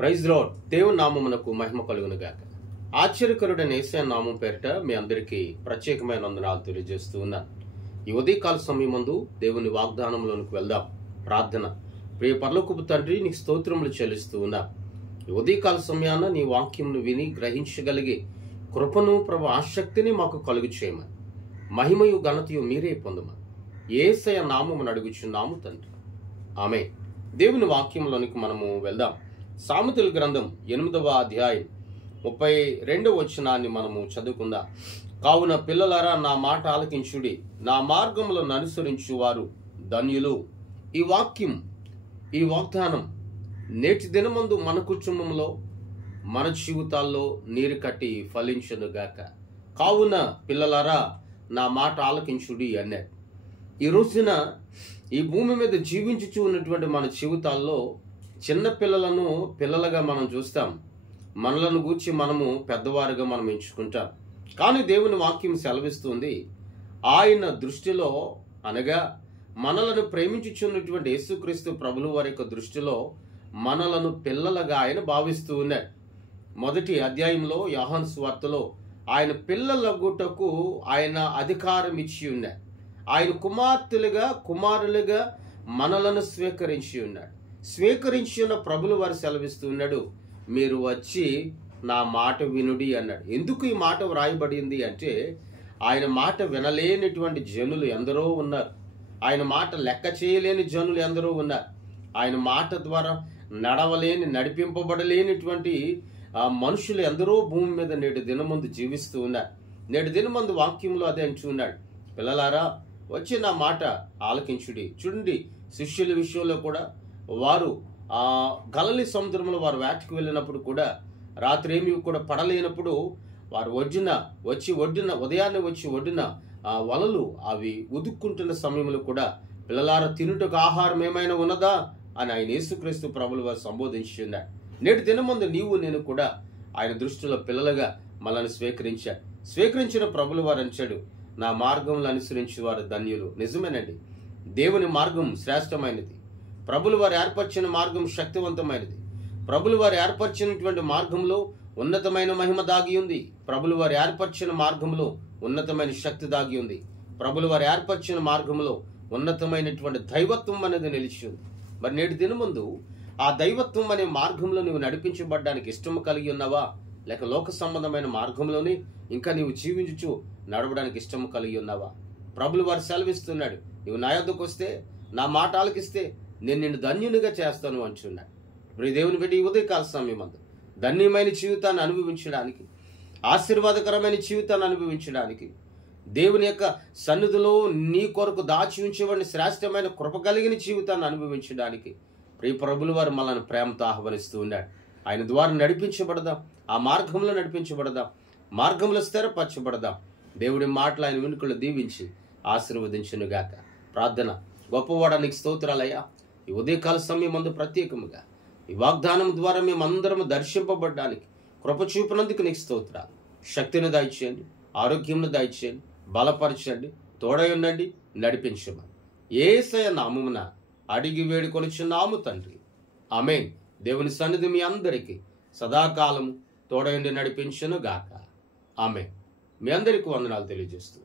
Praise lord. దేవుని నామమునకు మహిమ కలుగును గాక. ఆశ్చర్యకరుడైన యేసయ్య నామం పేరిట మీ అందరికీ ప్రత్యేకమైన వందనాలు తెలియజేస్తూ ఉన్నాను. ఈ ఉదయకాల సమయమందు దేవుని వాగ్దానంలోనికి వెళ్దాం. ప్రార్థన. ప్రియ పరలోకపు తండ్రి, నీకు స్తోత్రములు చెల్లిస్తూ ఉన్నా. ఈ ఉదయకాల సమయాన నీ వాక్యమును విని గ్రహించగలిగే కృపను, ప్రభు ఆసక్తిని మాకు కలుగు చేయమని, మహిమయు ఘనతయు మీరే పొందమని యేసయ్య నామమును అడుగుచున్నాము తండ్రి. ఆమె. దేవుని వాక్యంలోనికి మనము వెళ్దాం. సామెతల గ్రంథం 8వ అధ్యాయం 32వ వచనాన్ని మనము చదువుకుందాం. కావున పిల్లలారా, నా మాట ఆలకించుడి, నా మార్గములను అనుసరించు వారు ధన్యులు. ఈ వాక్యం, ఈ వాగ్దానం నేటి దినమందు మన కుటుంబంలో, మన జీవితాల్లో నీరు కట్టి ఫలించునుగాక. కావున పిల్లలారా, నా మాట ఆలకించుడి అన్నారు. ఈ రోజున ఈ భూమి మీద జీవించుచూ ఉన్నటువంటి మన జీవితాల్లో చిన్న పిల్లలను పిల్లలుగా మనం చూస్తాం. మనలను గూర్చి మనము పెద్దవారుగా మనం ఎంచుకుంటాం. కానీ దేవుని వాక్యం సెలవిస్తుంది, ఆయన దృష్టిలో, అనగా మనలను ప్రేమించుచున్నటువంటి యేసుక్రీస్తు ప్రభుల వారి యొక్క దృష్టిలో మనలను పిల్లలుగా ఆయన భావిస్తూ ఉన్నారు. మొదటి అధ్యాయంలో యోహాను సువార్తలో ఆయన పిల్లలగుటకు ఆయన అధికారం ఇచ్చి ఉన్నారు. ఆయన కుమార్తెలుగా, కుమారులుగా మనలను స్వీకరించి ఉన్నాడు. స్వీకరించి ఉన్న ప్రభులు వారు సెలవిస్తూ ఉన్నాడు, మీరు వచ్చి నా మాట వినుడి అన్నాడు. ఎందుకు ఈ మాట వ్రాయబడింది అంటే, ఆయన మాట వినలేనటువంటి జనులు ఎందరో ఉన్నారు. ఆయన మాట లెక్క చేయలేని జనులు ఎందరో ఉన్నారు. ఆయన మాట ద్వారా నడవలేని, నడిపింపబడలేనిటువంటి మనుషులు ఎందరో భూమి మీద నేటి దినమందు జీవిస్తూ ఉన్నారు. నేటి దినమందు వాక్యంలో అదే అంటున్నాడు, పిల్లలారా వచ్చి నా మాట ఆలకించుడి. చూడండి, శిష్యుల విషయంలో కూడా వారు గలిలీ సముద్రంలో వారు వేటకు వెళ్ళినప్పుడు కూడా రాత్రి ఏమి కూడా పడలేనప్పుడు వారు ఉదయాన్నే వచ్చి ఒడ్డున వలలు అవి ఉదుక్కుంటున్న సమయంలో కూడా, పిల్లలారా తినుటకు ఆహారం ఏమైనా ఉన్నదా అని ఆయన యేసుక్రీస్తు ప్రభులు వారు సంబోధించి ఉన్నారు. నేటి దినమందు నీవు నేను కూడా ఆయన దృష్టిలో పిల్లలుగా మనల్ని స్వీకరించిన ప్రభులు వారు అంచాడు, నా మార్గంలో అనుసరించి వారు ధన్యులు. నిజమేనండి, దేవుని మార్గం శ్రేష్టమైనది. ప్రభులు వారు ఏర్పరిచిన మార్గం శక్తివంతమైనది. ప్రభులు వారు ఏర్పరిచినటువంటి మార్గంలో ఉన్నతమైన మహిమ దాగి ఉంది. ప్రభులు వారు ఏర్పరిచిన మార్గంలో ఉన్నతమైన శక్తి దాగి ఉంది. ప్రభులు వారు ఏర్పరిచిన మార్గంలో ఉన్నతమైనటువంటి దైవత్వం అనేది నిలిచి ఉంది. మరి నేటి దినముందు ఆ దైవత్వం అనే మార్గంలో నువ్వు నడిపించబడ్డానికి ఇష్టము కలిగి ఉన్నావా, లేక లోక సంబంధమైన మార్గంలోనే ఇంకా నీవు జీవించుచు నడవడానికి ఇష్టము కలిగి ఉన్నావా? ప్రభులు వారు సెలవిస్తున్నాడు, నువ్వు నా యొద్దకు వస్తే, నా మాట ఆలకిస్తే నేను నిన్ను ధన్యునిగా చేస్తాను అంటున్నాడు. ఇప్పుడు దేవుని బట్టి ఈ ఉదయకాల సమయం అందు ధన్యమైన జీవితాన్ని అనుభవించడానికి, ఆశీర్వాదకరమైన జీవితాన్ని అనుభవించడానికి, దేవుని యొక్క సన్నిధిలో నీ కొరకు దాచి ఉంచేవాడిని శ్రేష్టమైన కృప కలిగిన జీవితాన్ని అనుభవించడానికి ప్రియ ప్రభులు వారు మనల్ని ప్రేమతో ఆహ్వానిస్తూ ఉన్నాడు. ఆయన ద్వారా నడిపించబడదాం, ఆ మార్గంలో నడిపించబడదాం, మార్గంలో స్థిరపరచబడదాం. దేవుడి మాటలు ఆయన వెనుకలు దీవించి ఆశీర్వదించునుగాక. ప్రార్థన. గొప్పవాడానికి స్తోత్రాలయ్యా. ఈ ఉదయకాల సమయం అందు ప్రత్యేకముగా ఈ వాగ్దానం ద్వారా మేమందరము దర్శింపబడ్డానికి కృప చూపినందుకు నీకు స్తోత్రాలు. శక్తిని దయచేయండి, ఆరోగ్యంను దయచేయండి, బలపరచండి, తోడై ఉండండి, నడిపించమని యేసయ్య నామమున అడిగి వేడుకొనుచున్నాము తండ్రి. ఆమేన్. దేవుని సన్నిధి మీ అందరికీ సదాకాలము తోడై ఉండి నడిపించును గాక. ఆమేన్. మీ అందరికీ వందనాలు తెలియజేస్తూ